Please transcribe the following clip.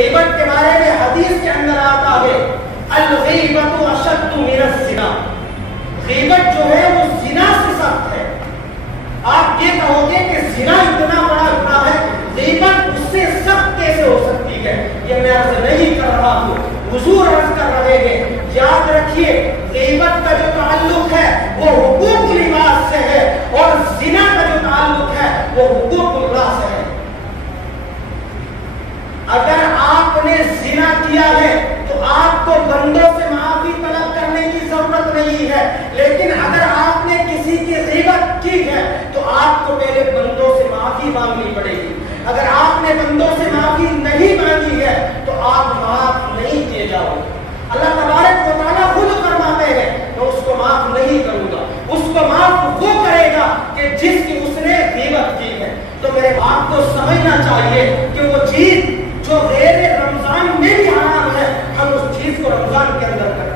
غیبت کے بارے میں حدیث کے اندر آتا ہے الغیبت اشد من الزنا، غیبت جو ہے وہ زنا سے سخت ہے۔ آپ یہ کہو گے کہ زنا اتنا بڑا گناہ ہے، غیبت اس سے سخت کیسے ہو سکتی ہے؟ یہ میں عرض نہیں کر رہا ہوں، حضور عرض کر رہے ہیں۔ یاد رکھیے غیبت کا جو تعلق ہے وہ حقوق العباد سے ہے، اور زنا کا جو تعلق ہے وہ حقوق اللہ سے ہے۔ اگر آپ نے زنا کیا ہے تو آپ کو بندوں سے معافی طلب کرنے کی ضرورت نہیں ہے، لیکن اگر آپ نے کسی کی غیبت کی ہے تو آپ کو پہلے بندوں سے معافی مانگنی پڑے گی۔ اگر آپ نے بندوں سے معافی نہیں مانگی ہے تو آپ معاف نہیں کیے جاؤ گے۔ اللہ تبارک و تعالیٰ خود فرماتے ہیں میں اس کو معاف نہیں کروں گا، اس کو معاف وہ کرے گا کہ جس کی اس نے غیبت کی ہے۔ تو میرے باپ کو سمجھنا چاہیے کہ وہ چیز جو غیر رمضان میں بھی حرام ہے، ہم اس چیز کو رمضان کے اندر کریں۔